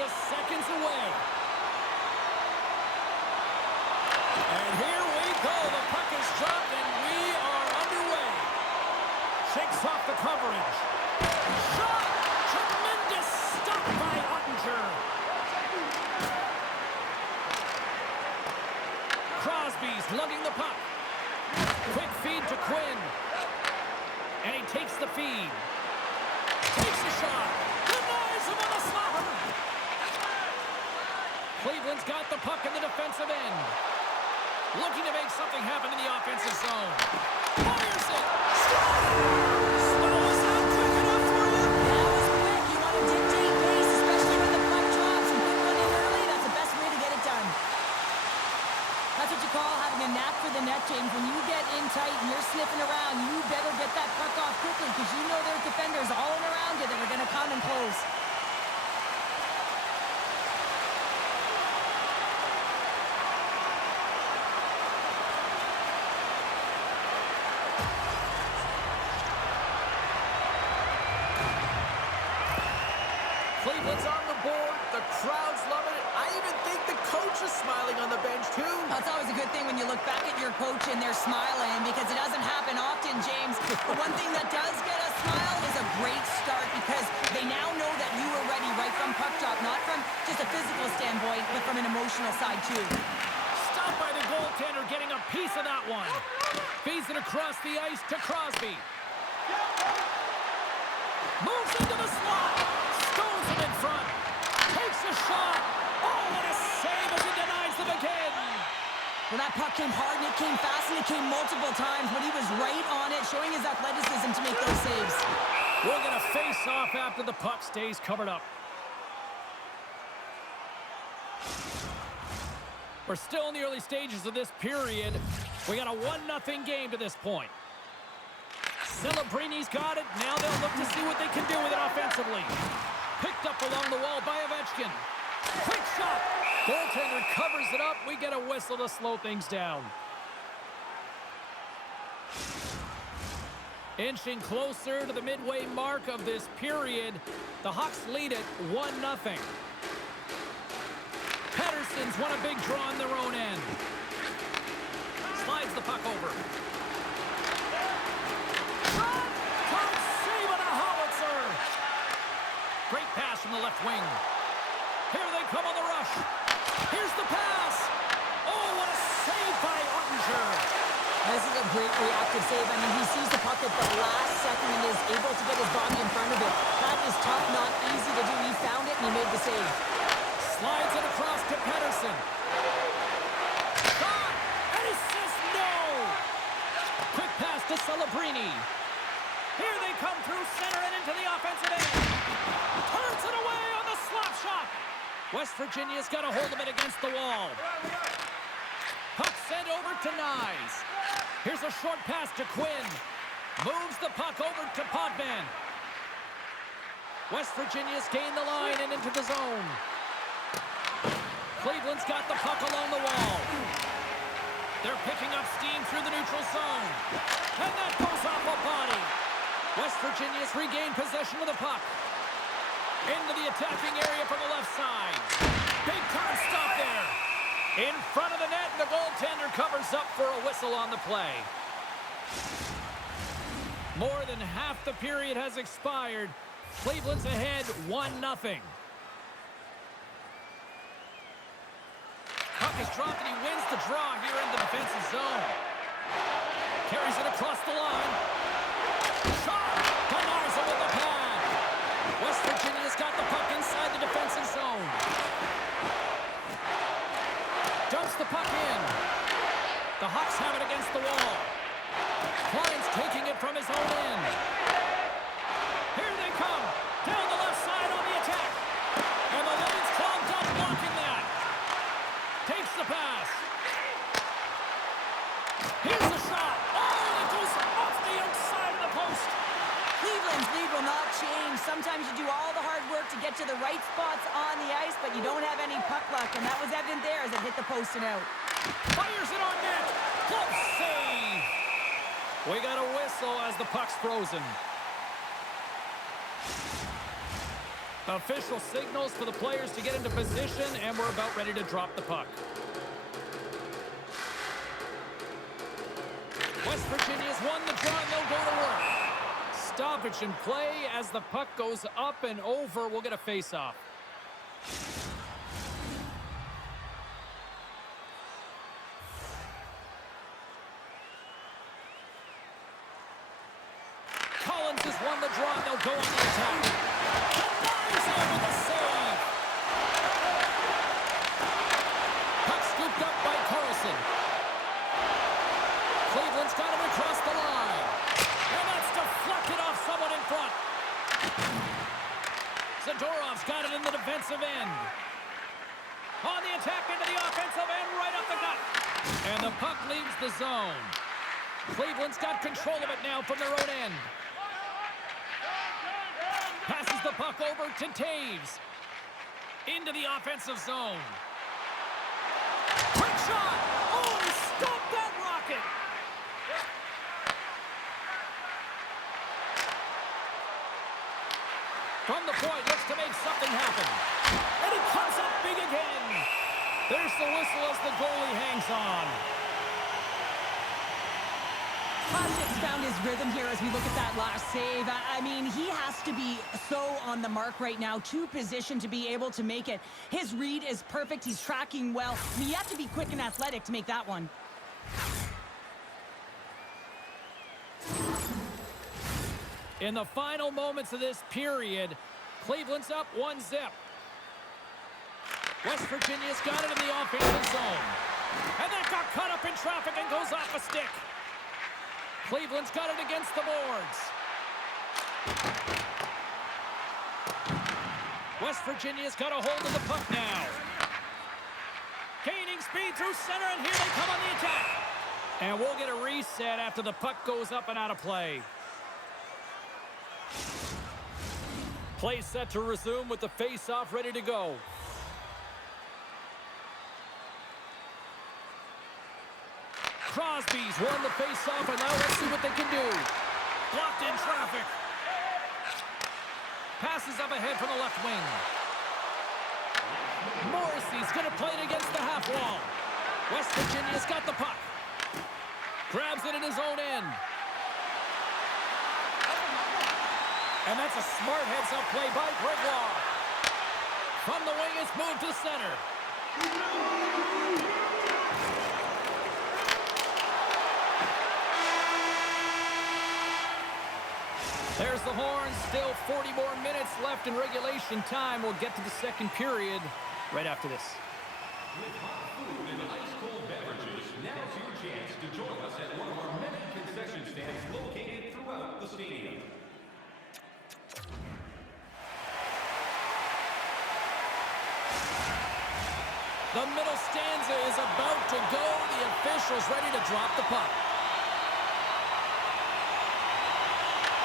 just seconds away. And here we go. The puck is dropped, and we are underway. Shakes off the coverage. Shot! Tremendous stop by Ottinger. Crosby's lugging the puck. Quick feed to Quinn. And he takes the feed. Takes a shot. Denies him on the slapper. Cleveland's got the puck in the defensive end. Looking to make something happen in the offensive zone. Fires it. Slows up quick enough for you. That was quick. You want to dictate pace, especially when the puck drops and put one in early. That's the best way to get it done. That's what you call having a knack for the net, James. When you get in tight and you're sniffing around, you better get that puck off quickly because you know there's defenders all around you that are going to come and close. Cleveland's on the board. The crowd's loving it. I even think the coach is smiling on the bench, too. That's always a good thing when you look back at your coach and they're smiling because it doesn't happen often, James. But one thing that does get a smile is a great start because they now know that you were ready right from puck drop, not from just a physical standpoint, but from an emotional side, too. Stopped by the goaltender, getting a piece of that one. Feeds it across the ice to Crosby. Moves into the slot. Stones him in front. Takes a shot. Oh, what a save as he denies them again. Well, that puck came hard and it came fast and it came multiple times, but he was right on it, showing his athleticism to make those saves. We're going to face off after the puck stays covered up. We're still in the early stages of this period. We got a 1-0 game to this point. Celebrini's got it. Now they'll look to see what they can do with it offensively. Picked up along the wall by Ovechkin. Quick shot. Goaltender covers it up. We get a whistle to slow things down. Inching closer to the midway mark of this period. The Hawks lead it 1-0. Pettersson's won a big draw on their own end. Slides the puck over. Can't save on a howitzer. Great pass from the left wing. Here they come on the rush. Here's the pass. Oh, what a save by Ottinger. This is a great reactive save. I mean, he sees the puck at the last second and is able to get his body in front of it. That is tough, not easy to do. He found it and he made the save. Slides it across to Pettersson. Shot! And he says no! Quick pass to Celebrini. Here they come through center and into the offensive end. Turns it away on the slap shot. West Virginia's got a hold of it against the wall. Puck sent over to Nyes. Here's a short pass to Quinn. Moves the puck over to Potvin. West Virginia's gained the line and into the zone. Cleveland's got the puck along the wall. They're picking up steam through the neutral zone. And that goes off a body. West Virginia's regained possession of the puck. Into the attacking area from the left side. Big time stop there. In front of the net, and the goaltender covers up for a whistle on the play. More than half the period has expired. Cleveland's ahead 1-0. Puck is dropped and he wins the draw here in the defensive zone. Carries it across the line. Shot! Denies it with the pad. West Virginia's got the puck inside the defensive zone. Dumps the puck in. The Hawks have it against the wall. Klein's taking it from his own end. Here they come. Down the left side on the attack. And the lane's clogged up, blocking that. Takes the pass. Here's the shot. Oh, it goes off the outside of the post. Cleveland's lead will not change. Sometimes you do all the hard work to get to the right spots on the ice, but you don't have any puck luck, and that was evident there as it hit the post and out. Fires it on net. Close save. We got a whistle as the puck's frozen. Official signals for the players to get into position, and we're about ready to drop the puck. West Virginia's won the draw, and they'll go to work. Stoppage in play as the puck goes up and over. We'll get a face-off. Collins has won the draw, and they'll go on the attack. Denies him with a save. Puck scooped up by Carlson. Cleveland's got him across the line. And that's deflected off someone in front. Zadorov's got it in the defensive end. On the attack into the offensive end, right up the gut. And the puck leaves the zone. Cleveland's got control of it now from their own end. Passes the puck over to Taves. Into the offensive zone. Quick shot! Oh, he stopped that rocket! From the point, looks to make something happen. And he comes up big again. There's the whistle as the goalie hangs on. Paschik's found his rhythm here as we look at that last save. I mean, he has to be so on the mark right now to position to be able to make it. His read is perfect. He's tracking well. I mean, you have to be quick and athletic to make that one. In the final moments of this period, Cleveland's up 1-0. West Virginia's got it in the offensive zone. And that got cut up in traffic and goes off a stick. Cleveland's got it against the boards. West Virginia's got a hold of the puck now. Gaining speed through center, and here they come on the attack. And we'll get a reset after the puck goes up and out of play. Play set to resume with the face-off ready to go. Crosby's won the face-off, and now let's see what they can do. Blocked in traffic. Passes up ahead from the left wing. Morrissey's going to play it against the half wall. West Virginia's got the puck. Grabs it in his own end. And that's a smart heads-up play by Gregoire. From the wing, it's moved to center. There's the horn. Still 40 more minutes left in regulation time. We'll get to the second period right after this. With hot food and ice-cold beverages, now's your chance to join us at one of our many concession stands located throughout the stadium. The middle stanza is about to go. The official's ready to drop the puck.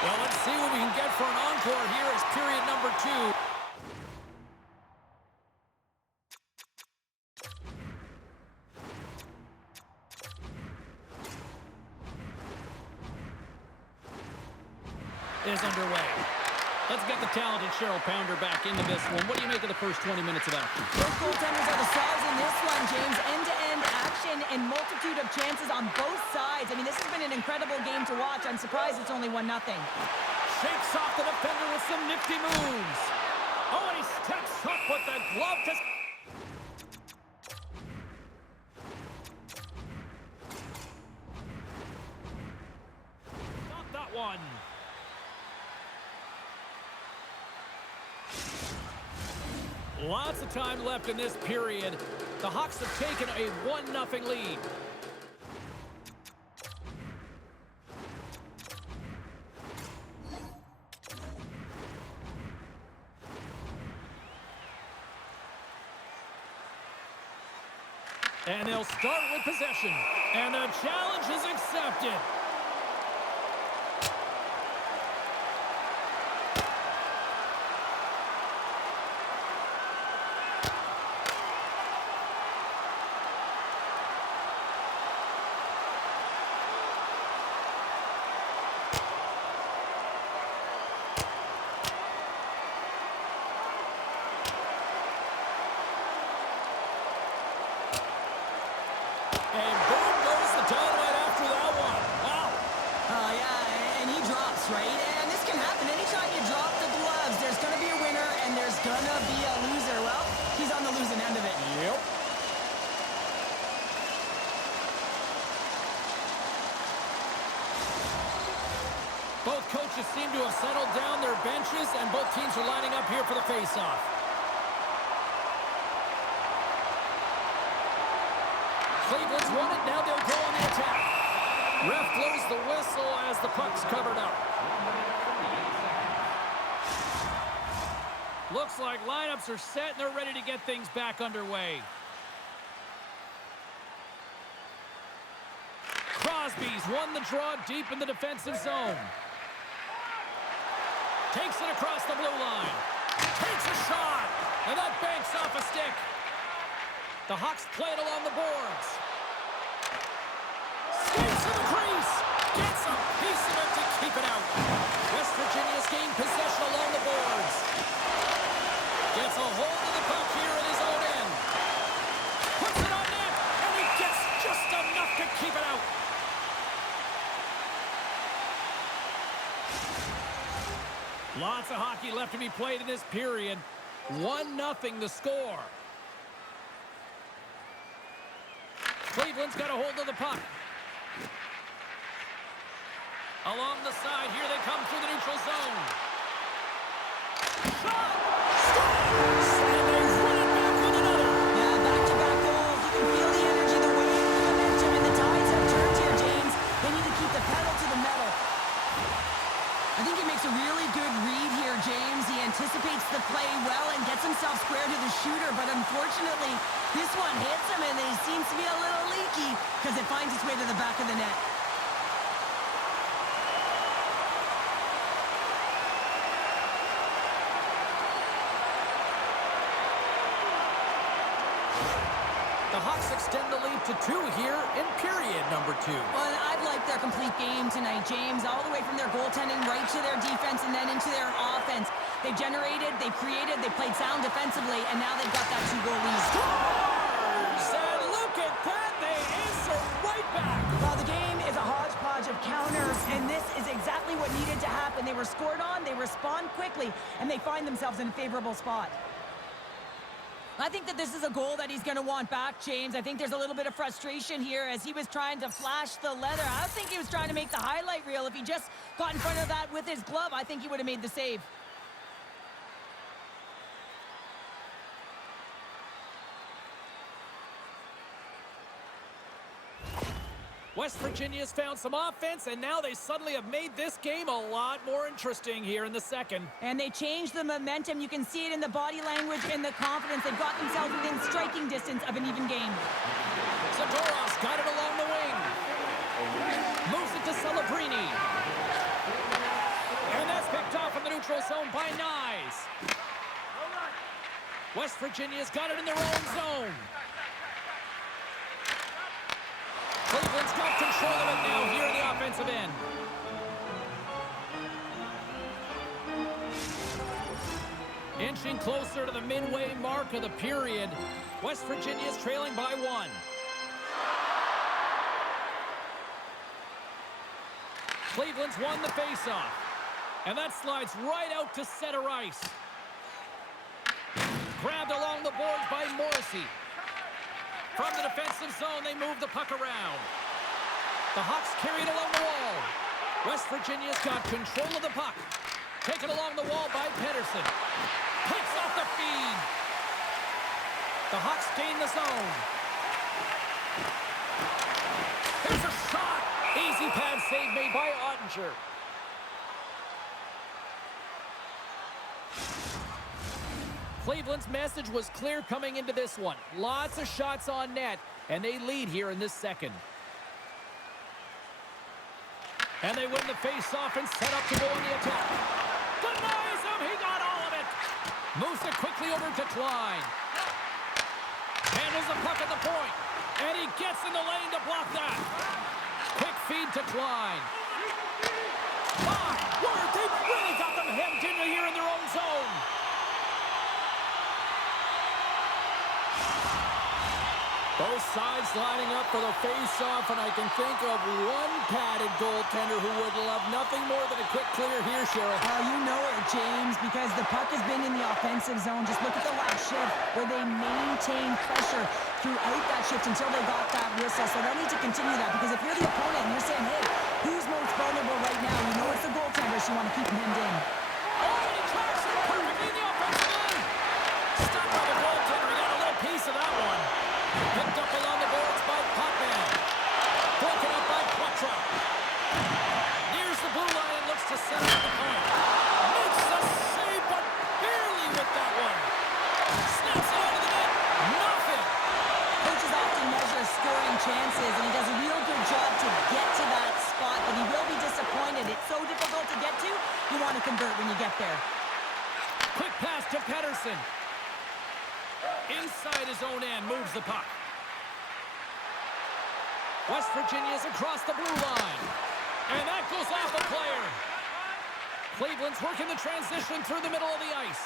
Well, let's see what we can get for an encore here as period number 2. Is underway. Let's get the talented Cheryl Pounder back into this one. What do you make of the first 20 minutes of action? Both goaltenders are the stars in this one, James. End-to-end action and multitude of chances on both sides. I mean, this has been an incredible game to watch. I'm surprised it's only 1-0. Shakes off the defender with some nifty moves. Oh, and he steps up with the glove to... Stop that one. Lots of time left in this period. The Hawks have taken a 1-0 lead. And they'll start with possession. And the challenge is accepted. right? And this can happen. Anytime you drop the gloves, there's going to be a winner and there's going to be a loser. Well, he's on the losing end of it. Yep. Both coaches seem to have settled down their benches, and both teams are lining up here for the face-off. Cleveland's won it. Now they'll go on the attack. Ref blows the whistle as the puck's covered up. Looks like lineups are set, and they're ready to get things back underway. Crosby's won the draw deep in the defensive zone. Takes it across the blue line. Takes a shot. And that banks off a stick. The Hawks play it along the boards. Skates to the crease. Gets a piece of it to keep it out. West Virginia's gained possession along the boards. Gets a hold of the puck here in his own end. Puts it on net. And he gets just enough to keep it out. Lots of hockey left to be played in this period. 1-0 the score. Cleveland's got a hold of the puck. Along the side, here they come through the neutral zone. Shot! Scores! And they run it back with another. Yeah, back-to-back goals. You can feel the energy, the wave, the momentum, and the tides have turned here, James. They need to keep the pedal to the metal. I think he makes a really good read here, James. He anticipates the play well and gets himself square to the shooter, but unfortunately, this one hits him, and it seems to be a little leaky because it finds its way to the back of the net. The Hawks extend the lead to 2 here in period number 2. Well, I've liked their complete game tonight, James, all the way from their goaltending right to their defense and then into their offense. They've generated, they've created, they played sound defensively, and now they've got that 2-goal lead. Scores! And look at that, they answer right back. Well, the game is a hodgepodge of counters, and this is exactly what needed to happen. They were scored on, they respond quickly, and they find themselves in a favorable spot. I think that this is a goal that he's going to want back, James. I think there's a little bit of frustration here as he was trying to flash the leather. I think he was trying to make the highlight reel. If he just got in front of that with his glove, I think he would have made the save. West Virginia's found some offense, and now they suddenly have made this game a lot more interesting here in the second. And they changed the momentum. You can see it in the body language and the confidence. They've got themselves within striking distance of an even game. Zadorov's got it along the wing. Moves it to Celebrini. And that's picked off in the neutral zone by Nyes. West Virginia's got it in their own zone. Cleveland's got control of it now here in the offensive end. Inching closer to the midway mark of the period. West Virginia's trailing by 1. Cleveland's won the faceoff. And that slides right out to center ice. Grabbed along the boards by Morrissey. From the defensive zone, they move the puck around. The Hawks carry it along the wall. West Virginia's got control of the puck. Taken along the wall by Pedersen. Picks off the feed. The Hawks gain the zone. There's a shot. Easy pad save made by Ottinger. Cleveland's message was clear coming into this one. Lots of shots on net, and they lead here in this second. And they win the face-off and set up to go on the attack. Denies him! He got all of it! Moves it quickly over to Klein. Handles the puck at the point. And he gets in the lane to block that. Quick feed to Klein. My word, they've really got them hemmed in here in their own zone. Both sides lining up for the face-off, and I can think of one padded goaltender who would love nothing more than a quick clear here, Cheryl. Oh, you know it, James, because the puck has been in the offensive zone. Just look at the last shift where they maintained pressure throughout that shift until they got that whistle. So they'll need to continue that, because if you're the opponent and you're saying, hey, who's most vulnerable right now? You know it's the goaltender, so you want to keep him hemmed in. Oh, and he tracks it perfectly in the offensive end. Stopped by the goaltender. He got a little piece of that one. Picked up along the boards by Potman. Broken up by Quattro. Nears the blue line and looks to set up the point. Makes the save, but barely with that one. Snaps it out of the net. Nothing. Coaches often measure scoring chances, and he does a real good job to get to that spot, but he will be disappointed. It's so difficult to get to, you want to convert when you get there. Quick pass to Pettersson. Inside his own end, moves the puck. West Virginia's across the blue line. And that goes off a player. Cleveland's working the transition through the middle of the ice.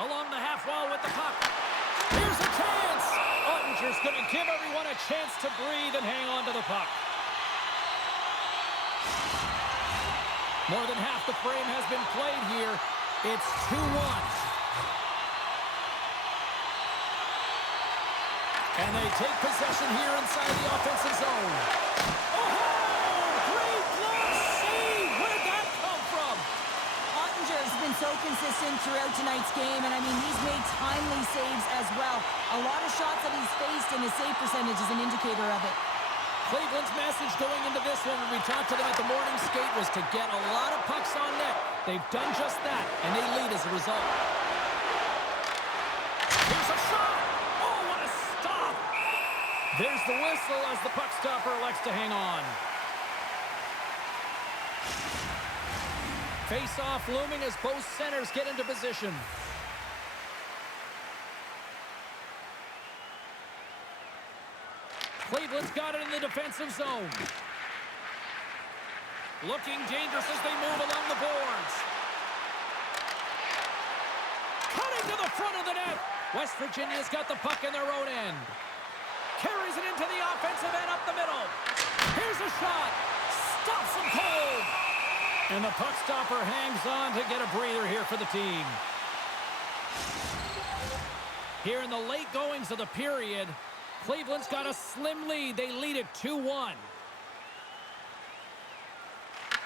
Along the half wall with the puck. Here's a chance. Ottinger's going to give everyone a chance to breathe and hang on to the puck. More than half the frame has been played here. It's 2-1. And they take possession here inside the offensive zone. Oh, great block save! Where'd that come from? Ottinger has been so consistent throughout tonight's game, and I mean, he's made timely saves as well. A lot of shots that he's faced, and his save percentage is an indicator of it. Cleveland's message going into this one when we talked to them at the morning skate was to get a lot of pucks on net. They've done just that, and they lead as a result. Here's a shot! Oh, what a stop! There's the whistle as the puck stopper elects to hang on. Face-off looming as both centers get into position. Cleveland's got it in the defensive zone. Looking dangerous as they move along the boards. Cutting to the front of the net. West Virginia's got the puck in their own end. Carries it into the offensive end up the middle. Here's a shot. Stops him cold. And the puck stopper hangs on to get a breather here for the team. Here in the late goings of the period, Cleveland's got a slim lead. They lead it 2-1.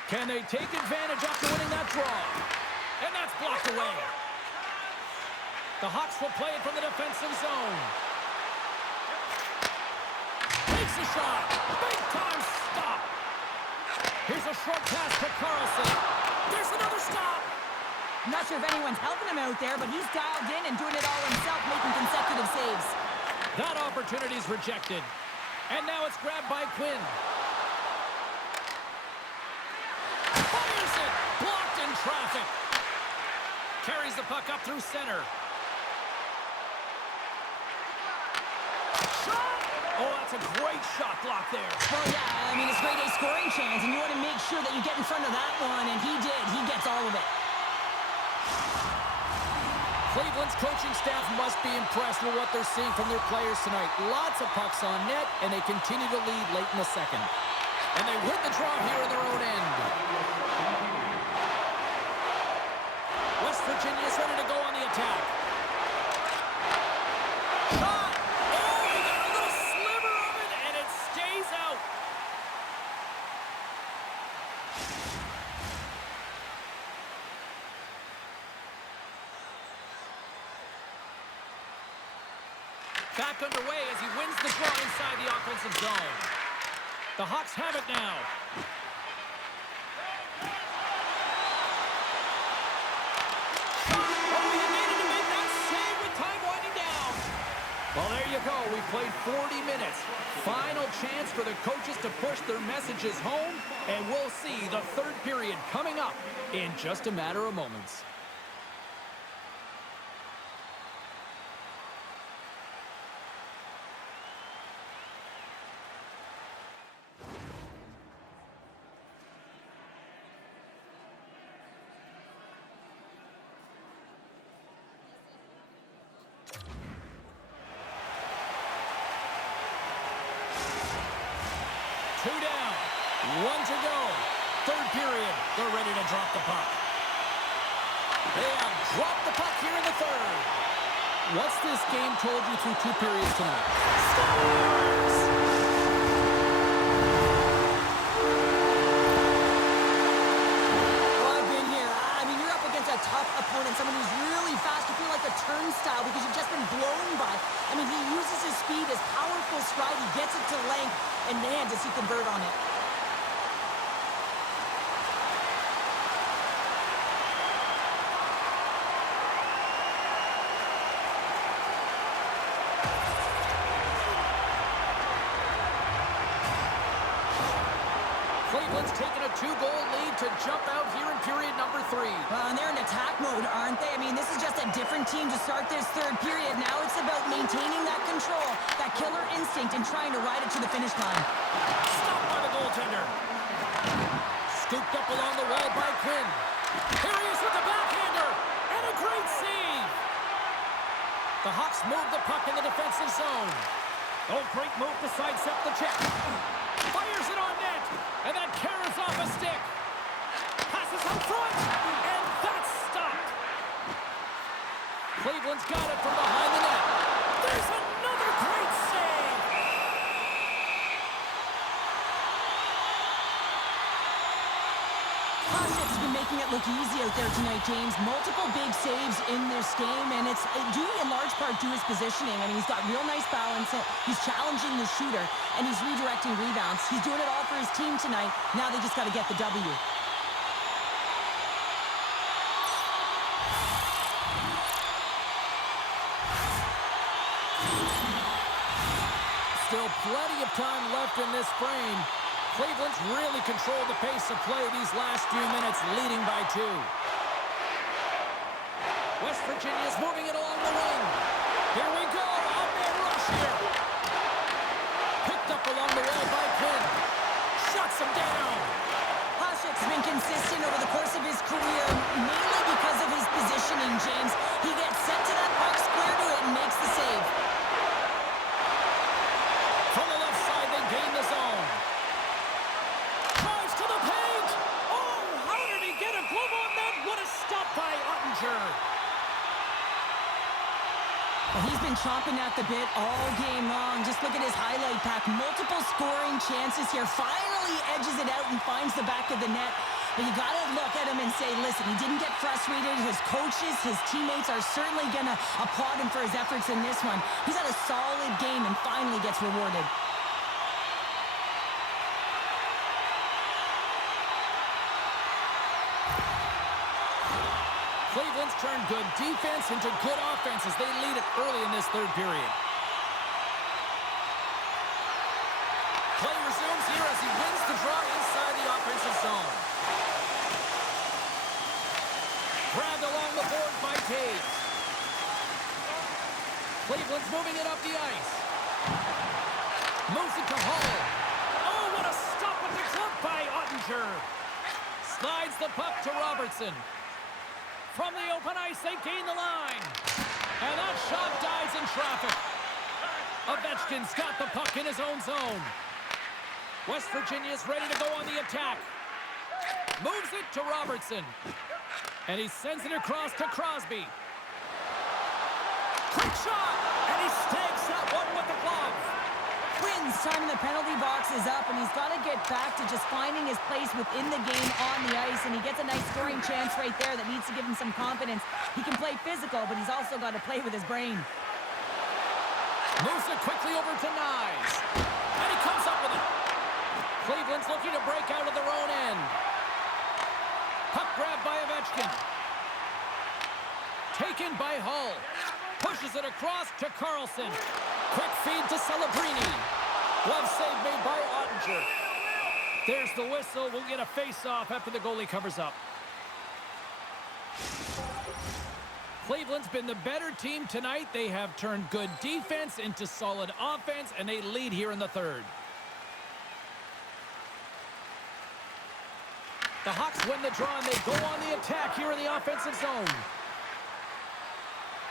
Can they take advantage after winning that draw? And that's blocked away. The Hawks will play it from the defensive zone. Takes a shot. Big time stop. Here's a short pass to Carlson. There's another stop. I'm not sure if anyone's helping him out there, but he's dialed in and doing it all himself, making consecutive saves. That opportunity's rejected. And now it's grabbed by Quinn. Fires it! Blocked in traffic. Carries the puck up through center. Shot! Oh, that's a great shot block there. Well, yeah, I mean, it's grade A scoring chance, and you want to make sure that you get in front of that one, and he did. He gets all of it. Cleveland's coaching staff must be impressed with what they're seeing from their players tonight. Lots of pucks on net, and they continue to lead late in the second. And they win the draw here in their own end. West Virginia's ready to go on the attack. Shot! Oh, he got a little sliver of it, and it stays out. Back underway as he wins the draw inside the offensive zone. The Hawks have it now. Oh, he needed to make that save with time winding down. Well, there you go. We've played 40 minutes. Final chance for the coaches to push their messages home, and we'll see the third period coming up in just a matter of moments. Two down. One to go. Third period. They're ready to drop the puck. They have dropped the puck here in the third. What's this game told you through two periods tonight? Scores! Well, I've been here. I mean, you're up against a tough opponent, someone who's really fast. You feel like a turnstile because you've just been blown by. I mean, he uses his speed, his powerful stride. He gets it to length, and man, does he convert on it. Cleveland's taken a two-goal lead to jump out here in period number 3. And they're in attack mode, aren't they? I mean, this is just a different team to start this third period. Now it's about maintaining that control, that killer instinct, and trying to ride it to the finish line. Stopped by the goaltender. Scooped up along the wall by Quinn. Here he is with the backhander, and a great save. The Hawks move the puck in the defensive zone. Oh, great move to sidestep the check. Fires it on net, and that carries off a stick. Passes out front, and that's stopped. Cleveland's got it from behind the net. There's another great save. Has been making it look easy out there tonight, James. Multiple big saves in this game, and it's due in large part to his positioning. I mean, he's got real nice balance. He's challenging the shooter, and he's redirecting rebounds. He's doing it all for his team tonight. Now they just got to get the W. Still plenty of time left in this frame. Cleveland's really controlled the pace of play these last few minutes, leading by 2. West Virginia's moving it along the wing. Here we go. Up-man rush here. Picked up along the wall by Quinn. Shuts him down. Hasek's been consistent over the course of his career, mainly because of his positioning, James. He gets sent to that puck, square to it, and makes the save. From the left side, they gain the zone. Drives to the paint. Oh, how did he get a glove on that? What a stop by Ottinger. Well, he's been chomping at the bit all game long. Just look at his highlight pack. Multiple scoring chances here. Finally edges it out and finds the back of the net. But you got to look at him and say, listen, he didn't get frustrated. His coaches, his teammates are certainly going to applaud him for his efforts in this one. He's had a solid game and finally gets rewarded. Cleveland's turned good defense into good offense as they lead it early in this third period. Play resumes here as he wins the draw inside the offensive zone. Grabbed along the board by Taves. Cleveland's moving it up the ice. Moves it to Hall. Oh, what a stop with the glove by Ottinger. Slides the puck to Robertson. From the open ice, they gain the line. And that shot dies in traffic. Ovechkin's got the puck in his own zone. West Virginia's ready to go on the attack. Moves it to Robertson. And he sends it across to Crosby. Quick shot! And he snags that one with the glove. Quinn's time in the penalty box is up, and he's got to get back to just finding his place within the game on the ice, and he gets a nice scoring chance right there that needs to give him some confidence. He can play physical, but he's also got to play with his brain. Moves it quickly over to Nyes. And he comes up with it. Cleveland's looking to break out of their own end. Puck grab by Ovechkin. Taken by Hull. Pushes it across to Carlson. Quick feed to Celebrini. Glove save made by Ottinger. There's the whistle. We'll get a face-off after the goalie covers up. Cleveland's been the better team tonight. They have turned good defense into solid offense, and they lead here in the third. The Hawks win the draw, and they go on the attack here in the offensive zone.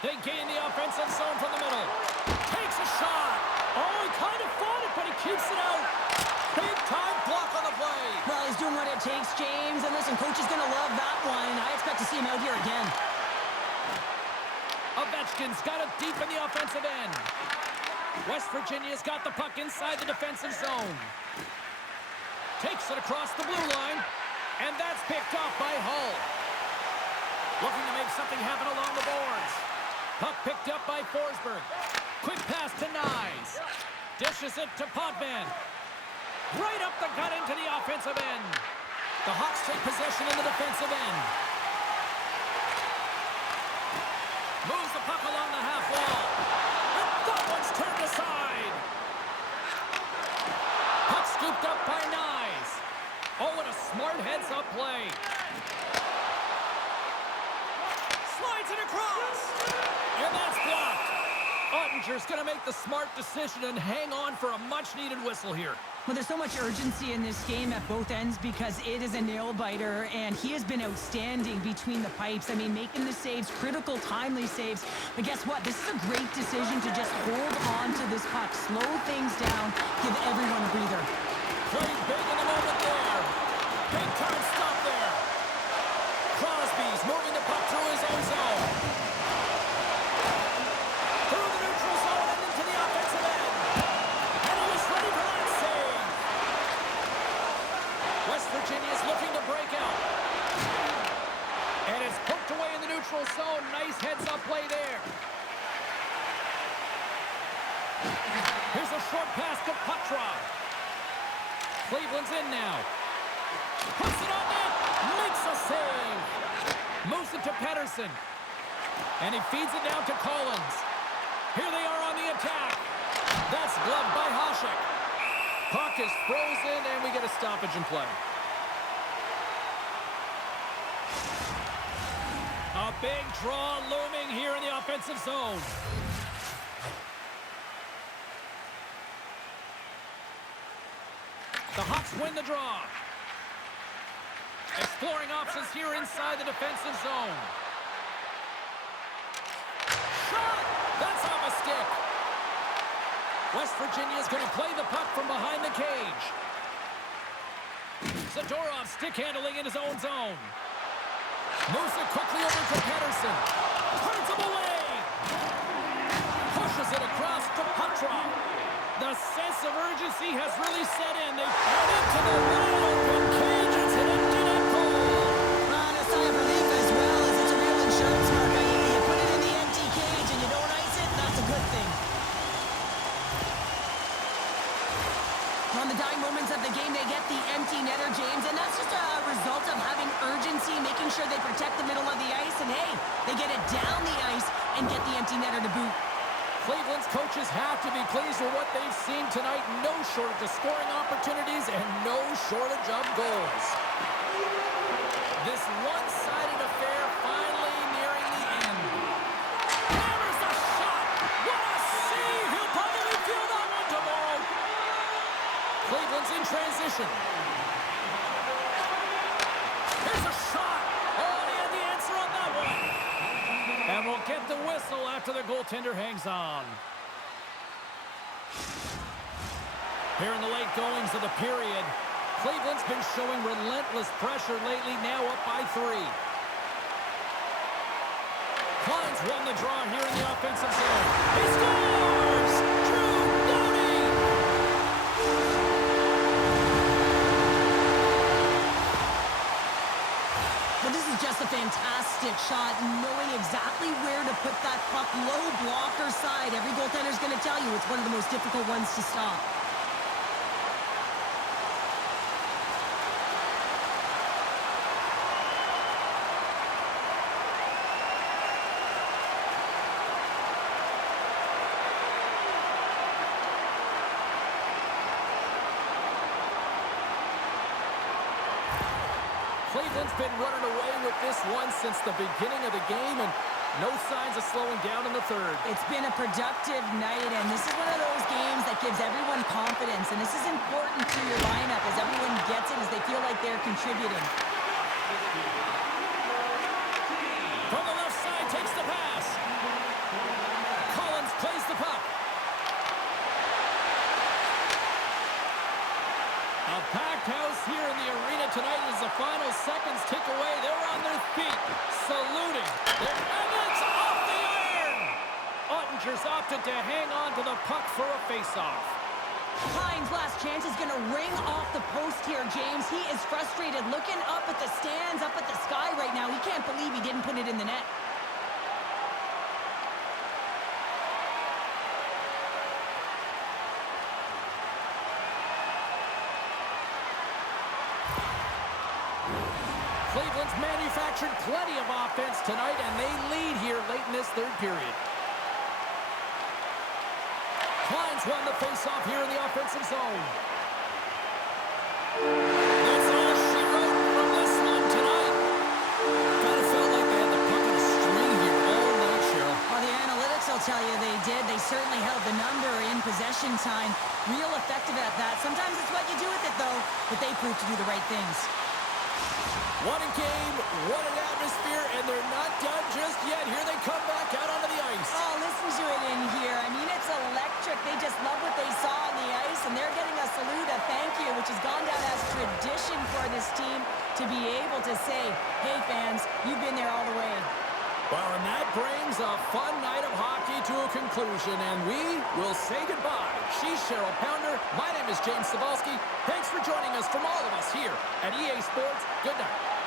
They gain the offensive zone from the middle. Takes a shot. Oh, he kind of fought it, but he keeps it out. Big-time block on the play. Well, he's doing what it takes, James. And listen, coach is going to love that one. I expect to see him out here again. Ovechkin's got it deep in the offensive end. West Virginia's got the puck inside the defensive zone. Takes it across the blue line. And that's picked off by Hull. Looking to make something happen along the boards. Puck picked up by Forsberg. Quick pass to Nyes. Dishes it to Potvin. Right up the gut into the offensive end. The Hawks take possession in the defensive end. Moves the puck along the half wall. And that one's turned aside. Puck scooped up by Nyes. Oh, and a smart heads-up play. Slides it across. And that's blocked. Ottinger's going to make the smart decision and hang on for a much-needed whistle here. Well, there's so much urgency in this game at both ends because it is a nail-biter, and he has been outstanding between the pipes. I mean, making the saves, critical, timely saves. But guess what? This is a great decision to just hold on to this puck, slow things down, give everyone a breather. Played big in the moment there. Big time stop there. Crosby's moving the puck through his own zone. Through the neutral zone and into the offensive end. And he was ready for that save. West Virginia's looking to break out. And it's poked away in the neutral zone. Nice heads-up play there. Here's a short pass to Petrov. Cleveland's in now. Puts it on net. Makes a save. Moves it to Pettersson. And he feeds it down to Collins. Here they are on the attack. That's gloved by Hasek. Puck is frozen, and we get a stoppage in play. A big draw looming here in the offensive zone. The Hawks win the draw. Exploring options here inside the defensive zone. Shot! That's off a stick. West Virginia's going to play the puck from behind the cage. Zadorov stick handling in his own zone. Moves it quickly over to Pettersson. Turns him away. Pushes it across to Petrov. The sense of urgency has really set in. They head into the wide open cage. It's an empty net goal. And a sigh of relief as well, as it's a real insurance marker. You put it in the empty cage and you don't ice it, that's a good thing. On the dying moments of the game, they get the empty netter, James, and that's just a result of having urgency, making sure they protect the middle of the ice, and hey, they get it down the ice and get the empty netter to boot. Cleveland's coaches have to be pleased with what they've seen tonight. No shortage of scoring opportunities and no shortage of goals. This one-sided affair finally nearing the end. Hammers the shot! What a save! He'll probably feel that one tomorrow. Cleveland's in transition. Here's a shot! Oh, he had the answer on that one. And we'll get the whistle after the goaltender hangs on. Here in the late goings of the period, Cleveland's been showing relentless pressure lately, now up by 3. Klein's won the draw here in the offensive zone. He scores! Drew Doughty! Well, this is just a fantastic shot, knowing exactly where to put that puck, low blocker side. Every goaltender's going to tell you it's one of the most difficult ones to stop. Cleveland's been running away with this one since the beginning of the game, and no signs of slowing down in the third. It's been a productive night, and this is one of those games that gives everyone confidence, and this is important to your lineup as everyone gets it, as they feel like they're contributing. From the left side, takes the pass. Collins plays the puck. final seconds tick away. They're on their feet, saluting. And it's off the iron! Ottinger's opted to hang on to the puck for a face-off. Klein's last chance is going to ring off the post here, James. He is frustrated, looking up at the stands, up at the sky right now. He can't believe he didn't put it in the net. Cleveland's manufactured plenty of offense tonight, and they lead here late in this third period. Klein's won the faceoff here in the offensive zone. That's all she wrote from this one tonight. Kind of felt like they had the puck on a string here all night, Cheryl. Well, the analytics will tell you they did. They certainly held the number in possession time. Real effective at that. Sometimes it's what you do with it, though, but they proved to do the right things. What a game, what an atmosphere, and they're not done just yet. Here they come back out onto the ice. Oh, listen to it in here. I mean, it's electric. They just love what they saw on the ice, and they're getting a salute, a thank you, which has gone down as tradition for this team to be able to say, hey, fans, you've been there all the way. Well, and that brings a fun night of hockey to a conclusion, and we will say goodbye. She's Cheryl Pounder. My name is James Cybulski. Thanks for joining us from all of us here at EA Sports. Good night.